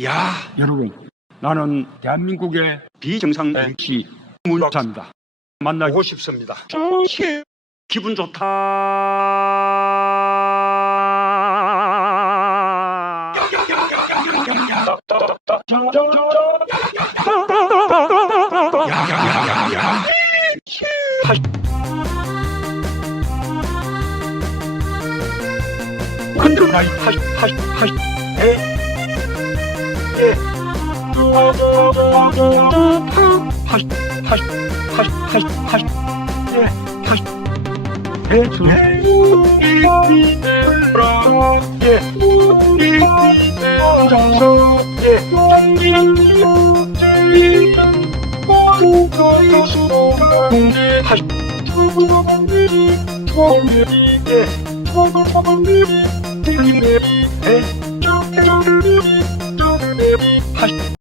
야 여러분 나는 대한민국의 비정상 MC 문박사입니다. 만나고 싶습니다. 기분 좋다. 야야야야야. 흔들 나이 하시 하시 하시 에? 예. 하시 하시 하시 하시 하시 예 はい。